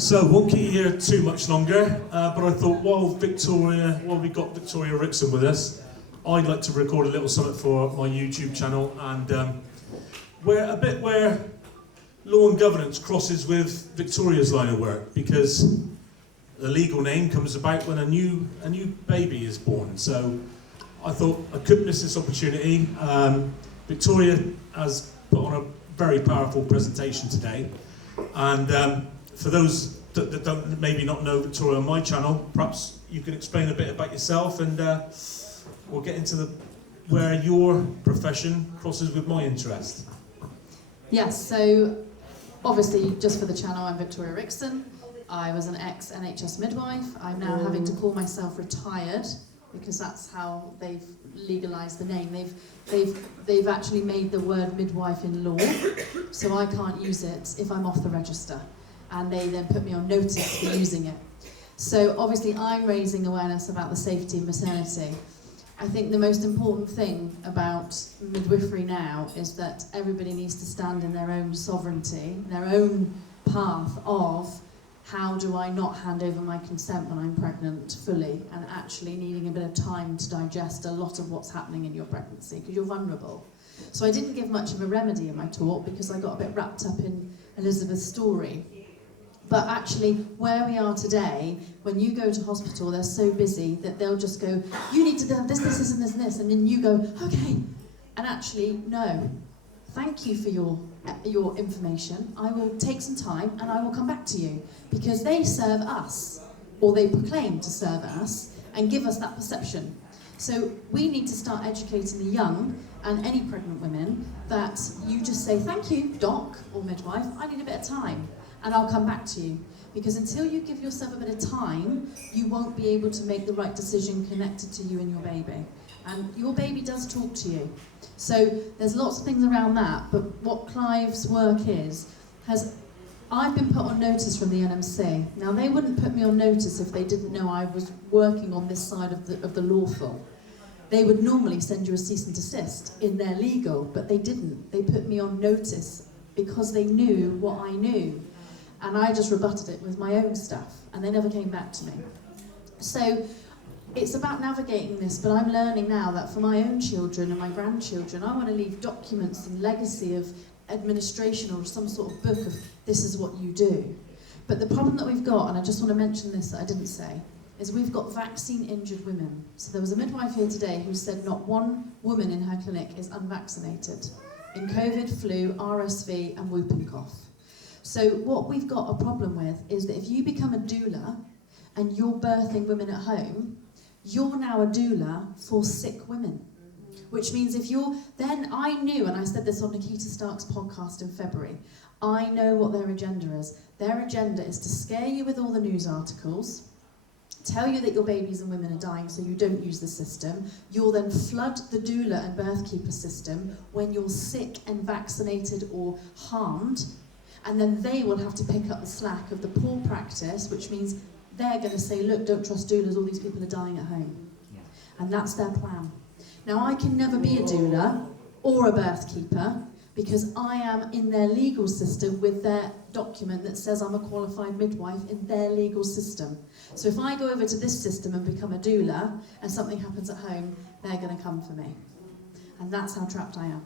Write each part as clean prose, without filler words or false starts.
So, won't keep you here too much longer, but I thought while we got Victoria Rixon with us, I'd like to record a little something for my YouTube channel, and where law and governance crosses with Victoria's line of work, because the legal name comes about when a new baby is born. So I thought I couldn't miss this opportunity. Victoria has put on a very powerful presentation today, and for those that don't maybe not know Victoria on my channel, perhaps you can explain a bit about yourself, and we'll get into where your profession crosses with my interest. Yes, so obviously just for the channel, I'm Victoria Rixon. I was an ex-NHS midwife. I'm now having to call myself retired because that's how they've legalised the name. They've actually made the word midwife in law, so I can't use it if I'm off the register. And they then put me on notice for using it. So obviously I'm raising awareness about the safety of maternity. I think the most important thing about midwifery now is that everybody needs to stand in their own sovereignty, their own path of how do I not hand over my consent when I'm pregnant fully, and actually needing a bit of time to digest a lot of what's happening in your pregnancy, because you're vulnerable. So I didn't give much of a remedy in my talk because I got a bit wrapped up in Elizabeth's story. But actually, where we are today, when you go to hospital, they're so busy that they'll just go, you need to do this, and this, and then you go, okay. And actually, no. Thank you for your information. I will take some time and I will come back to you, because they serve us, or they proclaim to serve us, and give us that perception. So we need to start educating the young and any pregnant women that you just say, thank you, doc or midwife, I need a bit of time. And I'll come back to you. Because until you give yourself a bit of time, you won't be able to make the right decision connected to you and your baby. And your baby does talk to you. So there's lots of things around that, but what Clive's work I've been put on notice from the NMC. Now they wouldn't put me on notice if they didn't know I was working on this side of the lawful. They would normally send you a cease and desist in their legal, but they didn't. They put me on notice because they knew what I knew. And I just rebutted it with my own stuff, and they never came back to me. So it's about navigating this, but I'm learning now that for my own children and my grandchildren, I want to leave documents and legacy of administration or some sort of book of this is what you do. But the problem that we've got, and I just want to mention this that I didn't say, is we've got vaccine-injured women. So there was a midwife here today who said not one woman in her clinic is unvaccinated in COVID, flu, RSV, and whooping cough. So what we've got a problem with is that if you become a doula and you're birthing women at home, you're now a doula for sick women. Which means I knew, and I said this on Nikita Stark's podcast in February, I know what their agenda is. Their agenda is to scare you with all the news articles, tell you that your babies and women are dying so you don't use the system. You'll then flood the doula and birthkeeper system when you're sick and vaccinated or harmed. And then they will have to pick up the slack of the poor practice, which means they're going to say, look, don't trust doulas, all these people are dying at home. Yeah. And that's their plan. Now, I can never be a doula or a birthkeeper because I am in their legal system with their document that says I'm a qualified midwife in their legal system. So if I go over to this system and become a doula and something happens at home, they're going to come for me. And that's how trapped I am.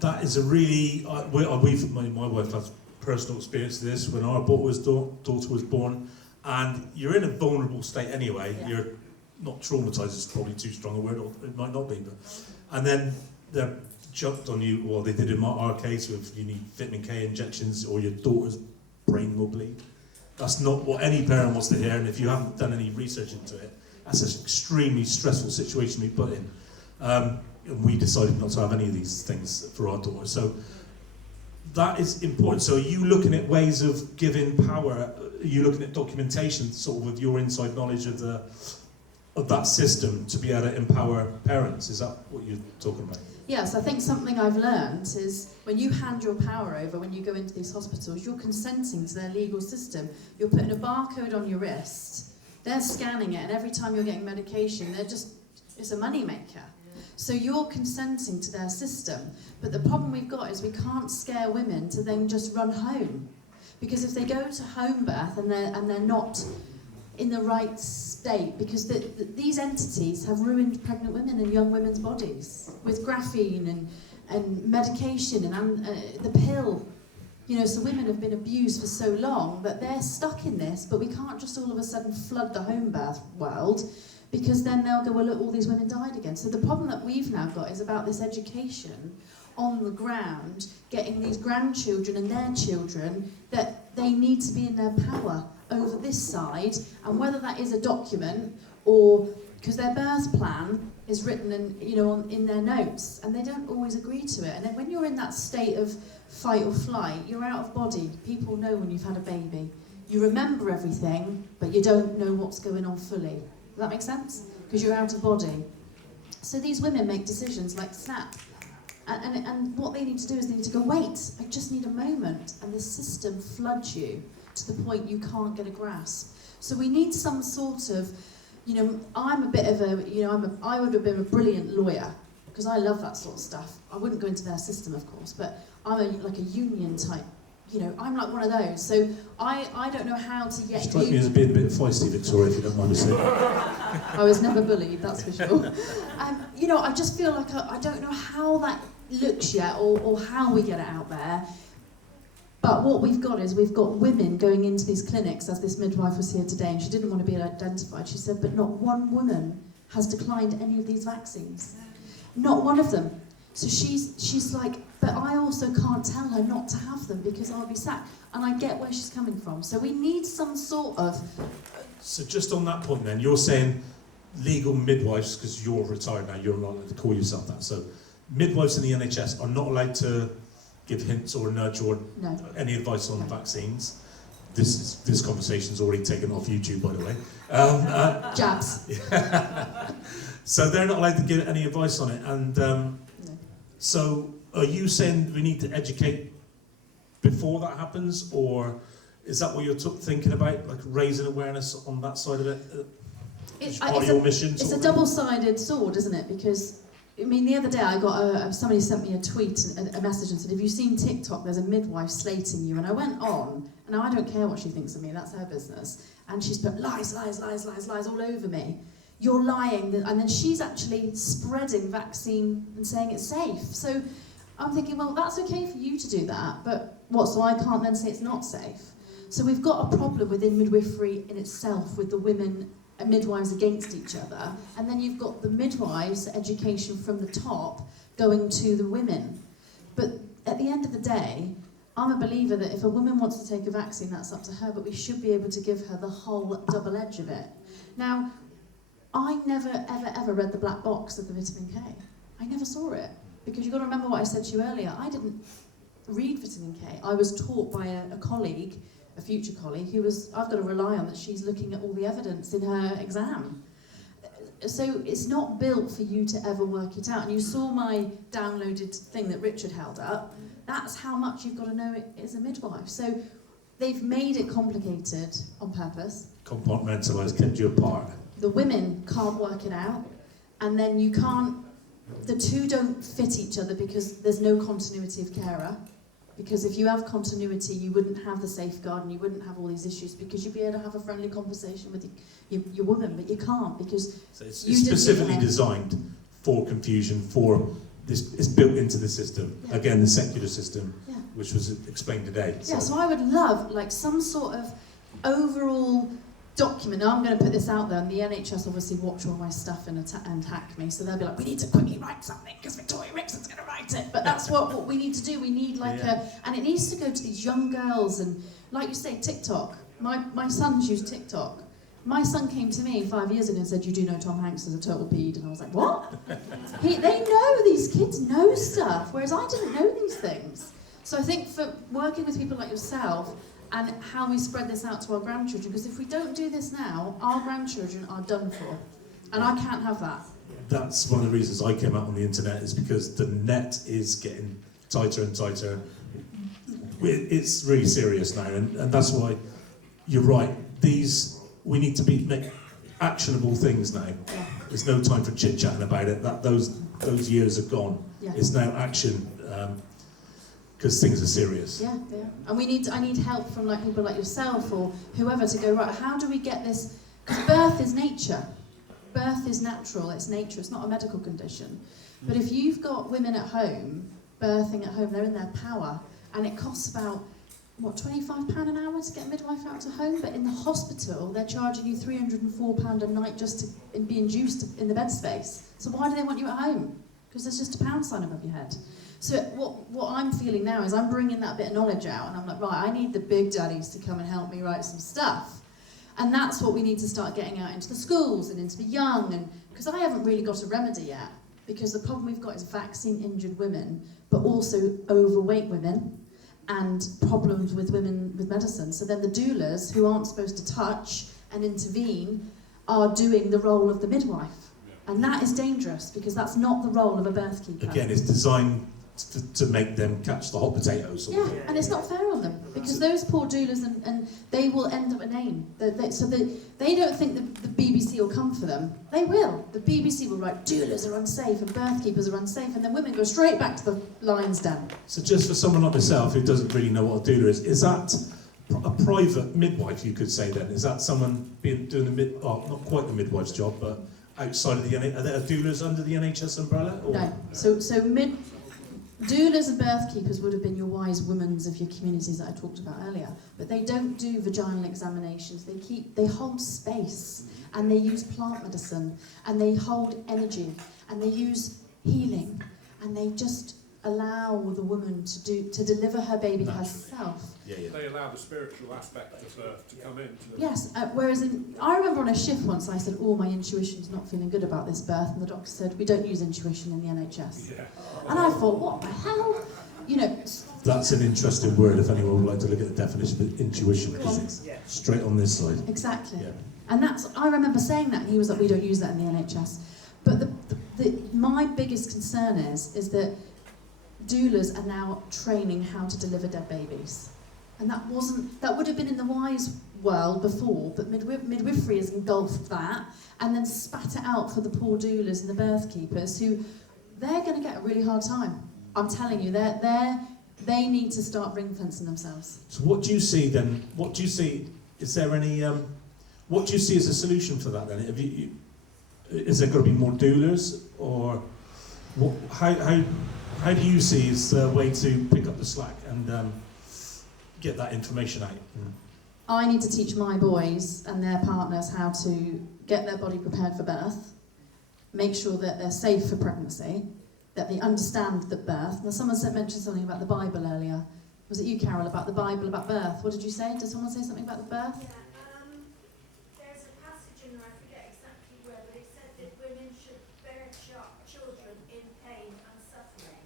That is a really, my wife has personal experience of this when our daughter was born, and you're in a vulnerable state anyway. Yeah. You're not traumatised, it's probably too strong a word, or it might not be, but, and then they're jumped on you, well they did in our case with you need vitamin K injections or your daughter's brain will bleed. That's not what any parent wants to hear, and if you haven't done any research into it, that's an extremely stressful situation we put in. And we decided not to have any of these things for our daughter. So that is important. So are you looking at ways of giving power? Are you looking at documentation, sort of with your inside knowledge of that system to be able to empower parents? Is that what you're talking about? Yes, I think something I've learned is when you hand your power over, when you go into these hospitals, you're consenting to their legal system. You're putting a barcode on your wrist, they're scanning it, and every time you're getting medication, it's a money maker. So you're consenting to their system. But the problem we've got is we can't scare women to then just run home. Because if they go to home birth and they're not in the right state, because these entities have ruined pregnant women and young women's bodies with graphene and medication and the pill. You know, so women have been abused for so long that they're stuck in this, but we can't just all of a sudden flood the home birth world, because then they'll go, well, look, all these women died again. So the problem that we've now got is about this education on the ground, getting these grandchildren and their children, that they need to be in their power over this side, and whether that is a document or because their birth plan is written in their notes, and they don't always agree to it. And then when you're in that state of fight or flight, you're out of body. People know when you've had a baby. You remember everything, but you don't know what's going on fully. Does that make sense? Because you're out of body. So these women make decisions like snap. And what they need to do is they need to go, wait, I just need a moment. And the system floods you to the point you can't get a grasp. So we need some sort of, I'm a bit of I would have been a brilliant lawyer, because I love that sort of stuff. I wouldn't go into their system, of course, but I'm like a union type. I'm like one of those. So I don't know how to get Strike me as being a bit feisty, Victoria, if you don't mind me saying. I was never bullied, that's for sure. I just feel like I don't know how that looks yet, or how we get it out there. But what we've got women going into these clinics, as this midwife was here today, and she didn't want to be identified. She said, but not one woman has declined any of these vaccines. Not one of them. So she's like, but I also can't tell her not to have them because I'll be sacked. And I get where she's coming from. So we need some sort of... So just on that point then, you're saying legal midwives, because you're retired now, you're not allowed to call yourself that. So midwives in the NHS are not allowed to give hints or a nudge or any advice on vaccines. This conversation's already taken off YouTube, by the way. Jabs. So they're not allowed to give any advice on it. And No. so are you saying we need to educate before that happens, or is that what you're thinking about, like raising awareness on that side of it? It's part of your mission? It's a double-sided sword, isn't it? Because, the other day I got somebody sent me a tweet, a message, and said, have you seen TikTok? There's a midwife slating you. And I went on, and I don't care what she thinks of me, that's her business. And she's put lies, lies, lies, lies, lies all over me. You're lying. And then she's actually spreading vaccine and saying it's safe. So I'm thinking, well, that's okay for you to do that, but what, so I can't then say it's not safe? So we've got a problem within midwifery in itself, with the women and midwives against each other, and then you've got the midwives education from the top going to the women. But at the end of the day, I'm a believer that if a woman wants to take a vaccine, that's up to her, but we should be able to give her the whole double edge of it. Now, I never, ever, ever read the black box of the vitamin K. I never saw it, because you've got to remember what I said to you earlier. I didn't read vitamin K. I was taught by a colleague, a future colleague, I've got to rely on that she's looking at all the evidence in her exam. So it's not built for you to ever work it out. And you saw my downloaded thing that Richard held up. That's how much you've got to know it is a midwife. So they've made it complicated on purpose. Compartmentalised, kept you apart. The women can't work it out, and then the two don't fit each other because there's no continuity of carer. Because if you have continuity, you wouldn't have the safeguard and you wouldn't have all these issues, because you'd be able to have a friendly conversation with your woman, but you can't, because so it's specifically designed for confusion, for this. It's built into the system. Yeah. Again, the secular system, which was explained today. Yeah, so I would love some sort of overall document. Now I'm going to put this out there, and the NHS obviously watch all my stuff and attack me, so they'll be like, we need to quickly write something because Victoria Rixon's going to write it. But that's what we need to do. We need and it needs to go to these young girls, and like you say, TikTok. My son's used TikTok. My son came to me 5 years ago and said, you do know Tom Hanks is a total pede? And I was like, what? They know, these kids know stuff, whereas I didn't know these things. So I think for working with people like yourself, and how we spread this out to our grandchildren, because if we don't do this now, our grandchildren are done for. And I can't have that. That's one of the reasons I came out on the internet, is because the net is getting tighter and tighter. It's really serious now, and that's why you're right. We need to make actionable things now. Yeah. There's no time for chit-chatting about it. Those years are gone. Yeah. It's now action. because things are serious. Yeah, yeah. And I need help from like people like yourself or whoever to go, right, how do we get this? Because birth is nature. Birth is natural, it's nature, it's not a medical condition. But if you've got women at home, birthing at home, they're in their power, and it costs about, what, £25 an hour to get a midwife out to home? But in the hospital, they're charging you £304 a night just to be induced in the bed space. So why do they want you at home? Because there's just a pound sign above your head. So what I'm feeling now is I'm bringing that bit of knowledge out, and I'm like, right, I need the big daddies to come and help me write some stuff. And that's what we need to start getting out into the schools and into the young, and because I haven't really got a remedy yet, because the problem we've got is vaccine-injured women, but also overweight women, and problems with women with medicine. So then the doulas, who aren't supposed to touch and intervene, are doing the role of the midwife. And that is dangerous, because that's not the role of a birth keeper. Again, it's designed to make them catch the hot potatoes. Yeah, and it's not fair on them, because those poor doulas, and they will end up a name. So they don't think the BBC will come for them. They will. The BBC will write, doulas are unsafe and birth keepers are unsafe, and then women go straight back to the lion's den. So just for someone like myself who doesn't really know what a doula is that a private midwife, you could say then? Is that someone doing not quite the midwife's job, but outside of the NHS? Are there doulas under the NHS umbrella? Or? No. So doulas and birth keepers would have been your wise women's of your communities that I talked about earlier, but they don't do vaginal examinations. They hold space, and they use plant medicine, and they hold energy, and they use healing, and they just allow the woman to deliver her baby herself. Yeah, yeah. They allow the spiritual aspect of birth to come in. Yes, whereas I remember on a shift once I said, my intuition's not feeling good about this birth, and the doctor said, we don't use intuition in the NHS. Yeah. And I thought, what the hell? You know. That's an interesting word if anyone would like to look at the definition of intuition, because it's straight on this side. Exactly. Yeah. And I remember saying that, and he was like, we don't use that in the NHS. But my biggest concern is that doulas are now training how to deliver dead babies. And that would have been in the wise world before, but midwifery has engulfed that and then spat it out for the poor doulas and the birth keepers, who they're going to get a really hard time. I'm telling you, they need to start ring fencing themselves. So what do you see then? What do you see? Is there any? What do you see as a solution for that then? Is there going to be more doulas, or how do you see is the way to pick up the slack and get that information out? I need to teach my boys and their partners how to get their body prepared for birth, make sure that they're safe for pregnancy, that they understand the birth. Now, someone mentioned something about the Bible earlier. Was it you, Carol, about the Bible, about birth? What did you say? Did someone say something about the birth? Yeah, there's a passage in there, I forget exactly where, but it said that women should bear children in pain and suffering.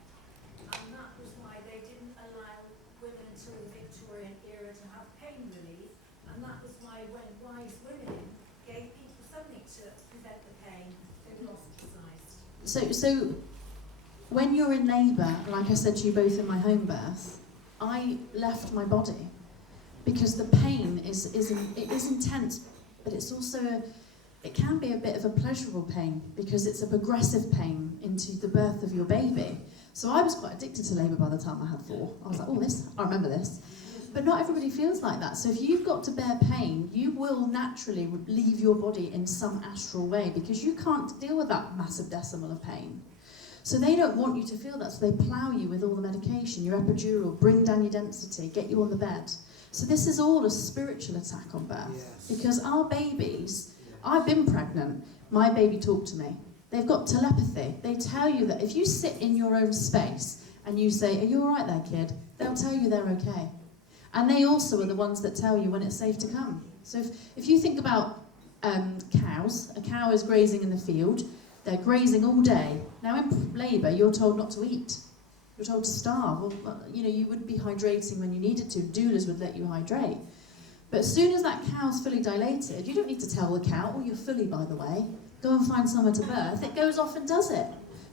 And that was why they didn't allow women until the Victorian era to have pain relief. And that was why when wise women gave people something to prevent the pain, they were ostracised. So when you're in labour, like I said to you both in my home birth, I left my body because the pain is intense, but it's also it can be a bit of a pleasurable pain because it's a progressive pain into the birth of your baby. So I was quite addicted to labour by the time I had 4. I was like, I remember this. But not everybody feels like that. So if you've got to bear pain, you will naturally leave your body in some astral way because you can't deal with that massive decimal of pain. So they don't want you to feel that, so they plough you with all the medication, your epidural, bring down your density, get you on the bed. So this is all a spiritual attack on birth. Yes. Because our babies, I've been pregnant, my baby talked to me. They've got telepathy. They tell you that if you sit in your own space and you say, are you all right there, kid? They'll tell you they're okay. And they also are the ones that tell you when it's safe to come. So if you think about cows, a cow is grazing in the field, they're grazing all day. Now in labour, you're told not to eat. You're told to starve. Well, you wouldn't be hydrating when you needed to. Doulas would let you hydrate. But as soon as that cow's fully dilated, you don't need to tell the cow, you're fully, by the way, go and find somewhere to birth. It goes off and does it.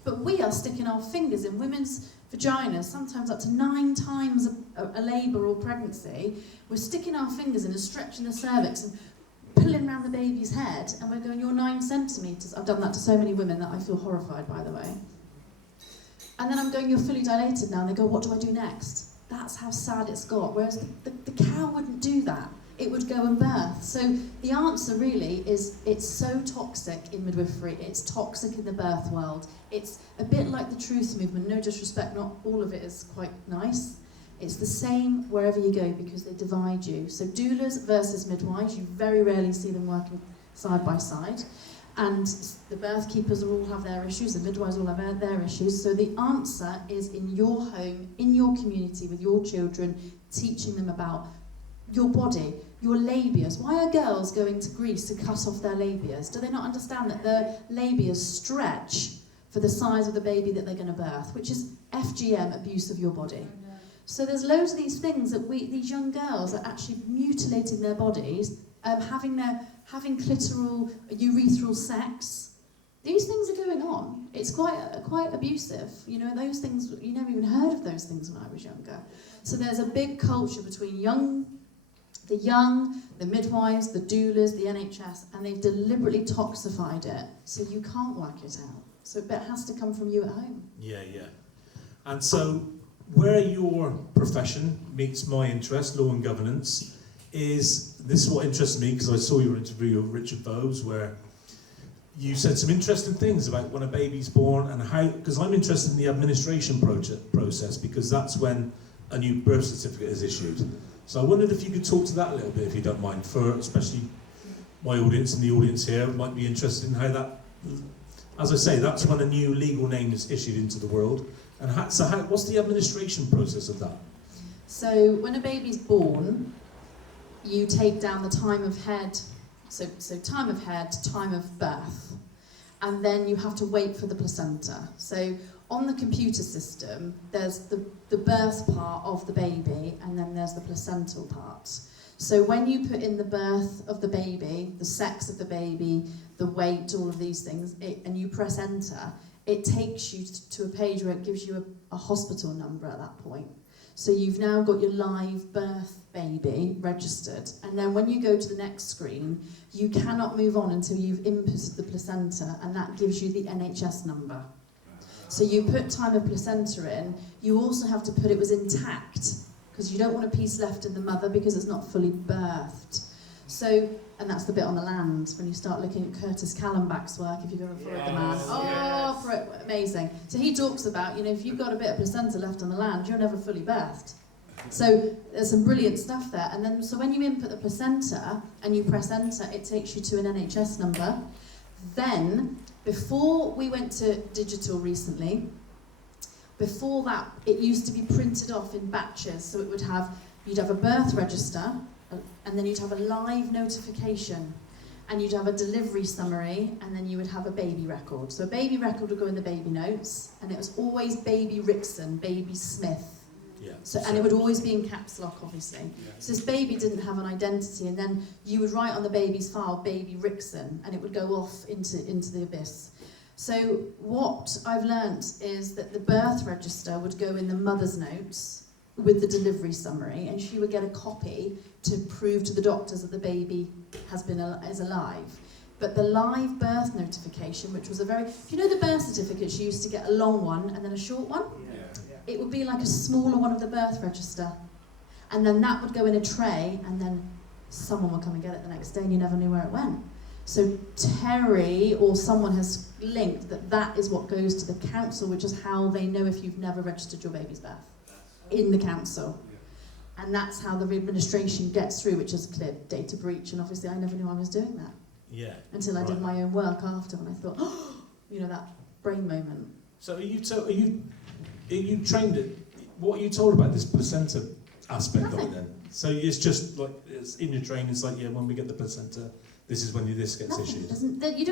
But we are sticking our fingers in women's vaginas, sometimes up to 9 times a labour or pregnancy. We're sticking our fingers in and stretching the cervix and pulling around the baby's head, and we're going, you're 9 centimetres. I've done that to so many women that I feel horrified, by the way. And then I'm going, you're fully dilated now, and they go, what do I do next? That's how sad it's got. Whereas the cow wouldn't do that. It would go and birth. So the answer really is it's so toxic in midwifery. It's toxic in the birth world. It's a bit like the truth movement. No disrespect, not all of it is quite nice. It's the same wherever you go because they divide you. So doulas versus midwives, you very rarely see them working side by side. And the birth keepers all have their issues, the midwives all have their issues. So the answer is in your home, in your community, with your children, teaching them about your body, your labias. Why are girls going to Greece to cut off their labias? Do they not understand that their labias stretch for the size of the baby that they're going to birth, which is FGM, abuse of your body? So there's loads of these things that these young girls are actually mutilating their bodies, having clitoral, urethral sex. These things are going on. It's quite abusive. You know, those things, you never even heard of those things when I was younger. So there's a big culture between the midwives, the doulas, the NHS, and they've deliberately toxified it, so you can't work it out. So it has to come from you at home. Yeah. And so, where your profession meets my interest, law and governance, this is what interests me, because I saw your interview with Richard Bowes, where you said some interesting things about when a baby's born and how, because I'm interested in the administration process, because that's when a new birth certificate is issued. So I wondered if you could talk to that a little bit, if you don't mind, for especially my audience and the audience here might be interested in how that, as I say, that's when a new legal name is issued into the world. And what's the administration process of that? So when a baby's born, you take down the time of head, so time of head, time of birth, and then you have to wait for the placenta. So on the computer system, there's the birth part of the baby, and then there's the placental part. So when you put in the birth of the baby, the sex of the baby, the weight, all of these things, and you press enter, it takes you to a page where it gives you a hospital number at that point. So you've now got your live birth baby registered, and then when you go to the next screen, you cannot move on until you've inputted the placenta, and that gives you the NHS number. So you put time of placenta in, you also have to put it was intact, because you don't want a piece left in the mother because it's not fully birthed. So, and that's the bit on the land, when you start looking at Curtis Callenbach's work, if you've ever followed the man. Amazing. So he talks about, you know, if you've got a bit of placenta left on the land, you're never fully birthed. So there's some brilliant stuff there. And then, so when you input the placenta and you press enter, it takes you to an NHS number. Then, before we went to digital recently, before that, it used to be printed off in batches. So you'd have a birth register, and then you'd have a live notification, and you'd have a delivery summary, and then you would have a baby record. So a baby record would go in the baby notes, and it was always baby Rixon, baby Smith. Yeah. So, and it would always be in caps lock, obviously. Yeah. So this baby didn't have an identity, and then you would write on the baby's file, baby Rixon, and it would go off into the abyss. So what I've learnt is that the birth register would go in the mother's notes with the delivery summary, and she would get a copy to prove to the doctors that the baby is alive. But the live birth notification, which was you know the birth certificates, you used to get a long one and then a short one? It would be like a smaller one of the birth register. And then that would go in a tray, and then someone would come and get it the next day, and you never knew where it went. So Terry or someone has linked that is what goes to the council, which is how they know if you've never registered your baby's birth in the council. And that's how the administration gets through, which is a clear data breach. And obviously I never knew I was doing that. Yeah. Until I did my own work after, and I thought, oh, you know, that brain moment. So are you trained at, what are you told about this placenta aspect of it then? So it's just like, it's in your training, it's like, yeah, when we get the placenta, this is when this gets issued. You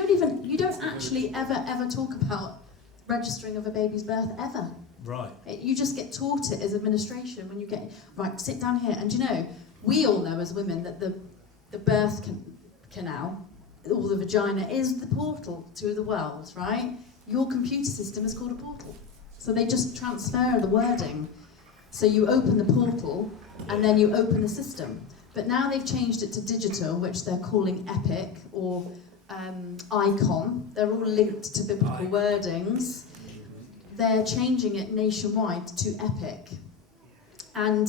don't actually ever talk about registering of a baby's birth, ever. Right. You just get taught it as administration when you get, right, sit down here. And you know, we all know as women that the birth canal, or the vagina, is the portal to the world, right? Your computer system is called a portal. So they just transfer the wording. So you open the portal, and then you open the system. But now they've changed it to digital, which they're calling EPIC, or ICON. They're all linked to biblical wordings. They're changing it nationwide to EPIC. And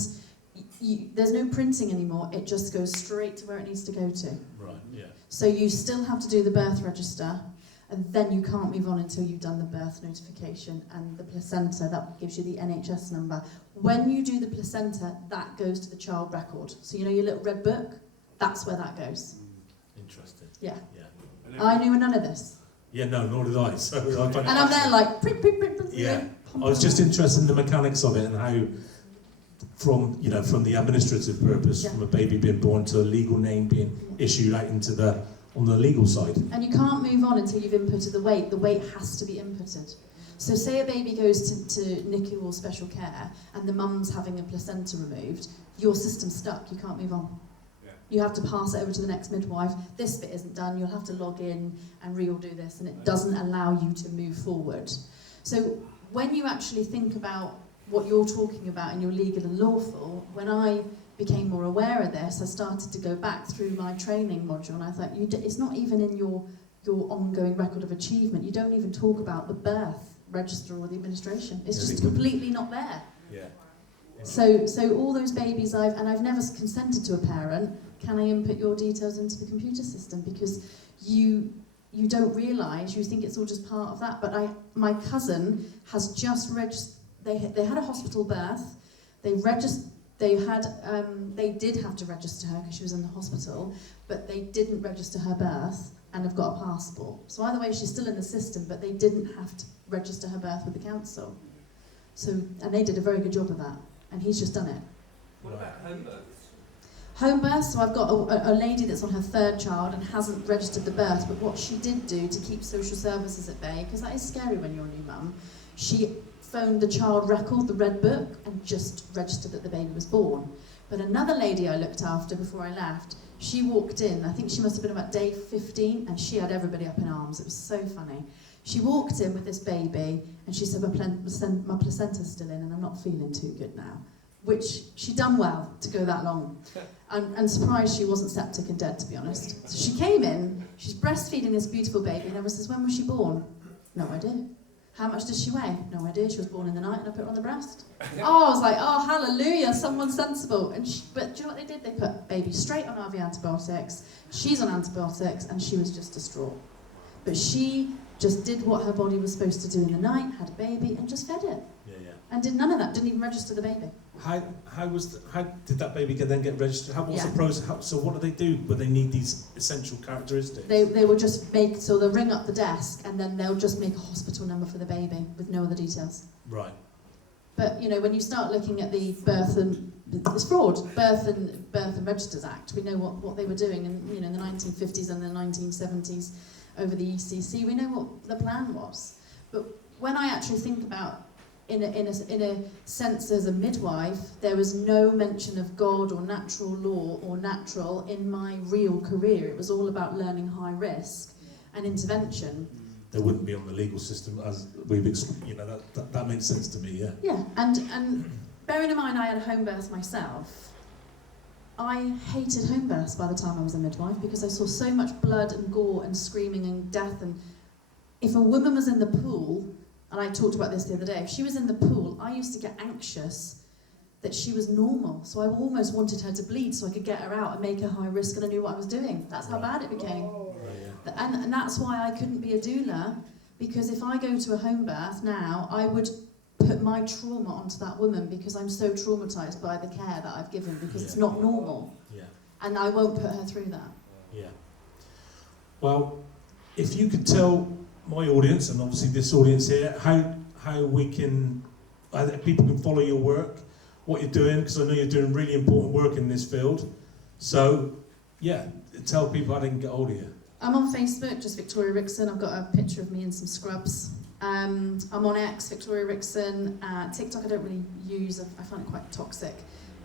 there's no printing anymore, it just goes straight to where it needs to go to. Right, yeah. So you still have to do the birth register, and then you can't move on until you've done the birth notification and the placenta. That gives you the NHS number. When you do the placenta, that goes to the child record. So you know your little red book? That's where that goes. Interesting. Yeah. Yeah. I knew none of this. Yeah, no, nor did I. So I find it And I'm there fascinating. like, prick, prick, prick, prick, Yeah. pump, I was pump. just interested in the mechanics of it and how, from the administrative purpose, Yeah. from a baby being born to a legal name being issued out into on the legal side. And you can't move on until you've inputted the weight. The weight has to be inputted. So say a baby goes to NICU or special care and the mum's having a placenta removed, your system's stuck, you can't move on. Yeah. You have to pass it over to the next midwife. This bit isn't done, you'll have to log in and re-do this, and it doesn't allow you to move forward. So when you actually think about what you're talking about in your legal and lawful, when I became more aware of this, I started to go back through my training module, and I thought, it's not even in your ongoing record of achievement. You don't even talk about the birth register or the administration. It's just completely not there. Yeah. So all those babies I've never consented to a parent, can I input your details into the computer system? Because you don't realise, you think it's all just part of that. But my cousin has just registered, they had a hospital birth, they did have to register her because she was in the hospital, but they didn't register her birth and have got a passport. So either way, she's still in the system, but they didn't have to register her birth with the council. So, and they did a very good job of that, and he's just done it. What about home births? Home birth, so I've got a lady that's on her third child and hasn't registered the birth, but what she did do to keep social services at bay, because that is scary when you're a new mum, she phoned the child record, the red book, and just registered that the baby was born. But another lady I looked after before I left, she walked in, I think she must have been about day 15, and she had everybody up in arms. It was so funny. She walked in with this baby, and she said, my placenta's still in, and I'm not feeling too good now. Which, she done well to go that long. And surprised she wasn't septic and dead, to be honest. So she came in, she's breastfeeding this beautiful baby, and everyone says, when was she born? No idea. How much does she weigh? No idea. She was born in the night and I put her on the breast. Oh, I was like, oh, hallelujah, someone sensible. But do you know what they did? They put baby straight on IV antibiotics. She's on antibiotics and she was just distraught. But she just did what her body was supposed to do in the night, had a baby and just fed it. Yeah. And did none of that, didn't even register the baby. How did that baby then get registered? What's Yeah. the process? So what do they do when they need these essential characteristics? They will just so they'll ring up the desk and then they'll just make a hospital number for the baby with no other details. Right. But when you start looking at the it's fraud, Birth and Registers Act, we know what they were doing in the 1950s and the 1970s over the ECC. We know what the plan was. But when I actually think about in a sense as a midwife, there was no mention of God or natural law or natural in my real career. It was all about learning high risk and intervention. They wouldn't be on the legal system as we've that makes sense to me, yeah. Yeah, and bearing in mind I had a home birth myself, I hated home births by the time I was a midwife because I saw so much blood and gore and screaming and death. And if a woman was in the pool, and I talked about this the other day, if she was in the pool, I used to get anxious that she was normal. So I almost wanted her to bleed so I could get her out and make her high risk, and I knew what I was doing. That's how bad it became. Right, And that's why I couldn't be a doula, because if I go to a home birth now, I would put my trauma onto that woman because I'm so traumatised by the care that I've given because it's not normal. Yeah. And I won't put her through that. Yeah. Well, if you could tell my audience, and obviously this audience here, how people can follow your work, what you're doing, because I know you're doing really important work in this field. So, yeah, tell people how they can get hold of you. I'm on Facebook, just Victoria Rixon. I've got a picture of me in some scrubs. I'm on X, Victoria Rixon. TikTok I don't really use, I find it quite toxic.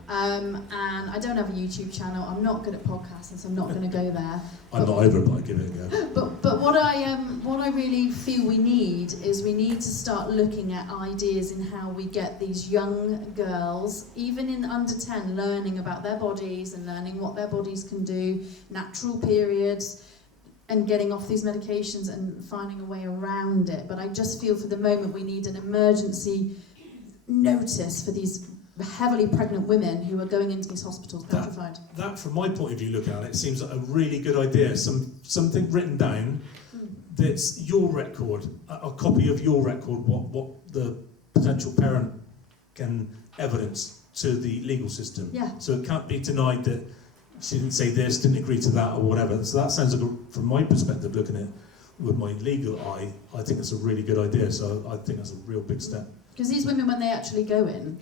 And I don't have a YouTube channel. I'm not good at podcasting, so I'm not going to go there. I'm not over, but I give it a go. But what I really feel we need to start looking at ideas in how we get these young girls, even in under 10, learning about their bodies and learning what their bodies can do, natural periods, and getting off these medications and finding a way around it. But I just feel for the moment we need an emergency notice for these heavily pregnant women who are going into these hospitals petrified. That, from my point of view, looking at it, seems like a really good idea. Something written down that's your record, a copy of your record, what the potential parent can evidence to the legal system. Yeah. So it can't be denied that she didn't say this, didn't agree to that, or whatever. So that sounds like, from my perspective, looking at it with my legal eye, I think it's a really good idea. So I think that's a real big step. Because these women, when they actually go in,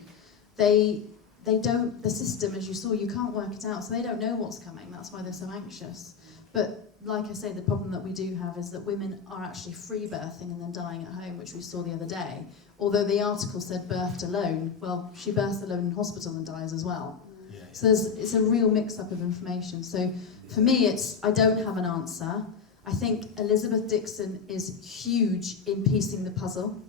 they don't, the system, as you saw, you can't work it out, so they don't know what's coming. That's why they're so anxious. But like I say, the problem that we do have is that women are actually free birthing and then dying at home, which we saw the other day. Although the article said birthed alone, well, she births alone in hospital and dies as well. Yeah. So it's a real mix-up of information. So for me, I don't have an answer. I think Elizabeth Dixon is huge in piecing the puzzle,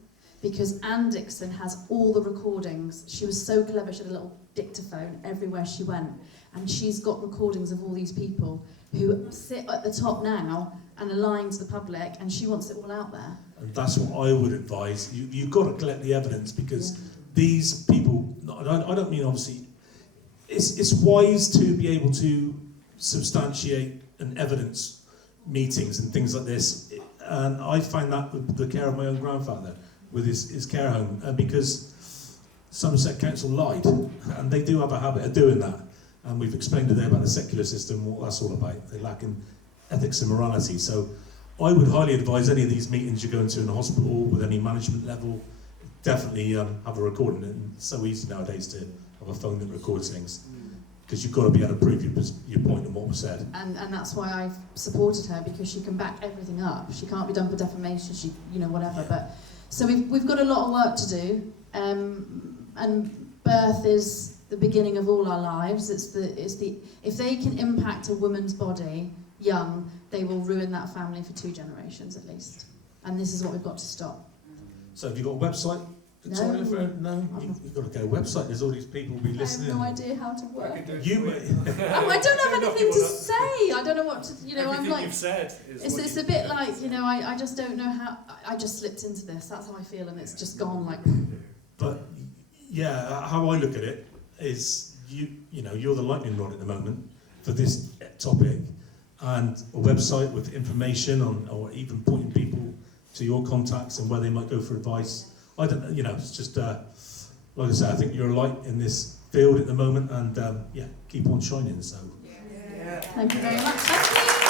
because Anne Dixon has all the recordings. She was so clever, she had a little dictaphone everywhere she went. And she's got recordings of all these people who sit at the top now and are lying to the public, and she wants it all out there. And that's what I would advise. You've got to collect the evidence, because these people, I don't mean obviously, it's wise to be able to substantiate and evidence meetings and things like this. And I find that with the care of my own grandfather, with his care home, because Somerset Council lied, and they do have a habit of doing that. And we've explained today about the secular system, what that's all about. They lack in ethics and morality. So I would highly advise any of these meetings you go into in a hospital with any management level, definitely have a recording. And it's so easy nowadays to have a phone that records things, because you've got to be able to prove your point and what was said. And that's why I've supported her, because she can back everything up. She can't be done for defamation, she, whatever. Yeah. But so we've got a lot of work to do, and birth is the beginning of all our lives. It's the if they can impact a woman's body young, they will ruin that family for 2 generations at least. And this is what we've got to stop. So have you got a website, Victoria? No. You've got to go to a website. There's all these people will be listening. I have no idea how to work. You I don't have anything to say. I don't know what to. I'm Everything like. you've said is It's a bit like I just don't know how. I just slipped into this. That's how I feel, and it's just gone like. But yeah, how I look at it is you're the lightning rod at the moment for this topic, and a website with information on, or even pointing people to your contacts and where they might go for advice. I don't know, it's just like I said, I think you're a light in this field at the moment, and keep on shining. So Thank you very much. Thank you.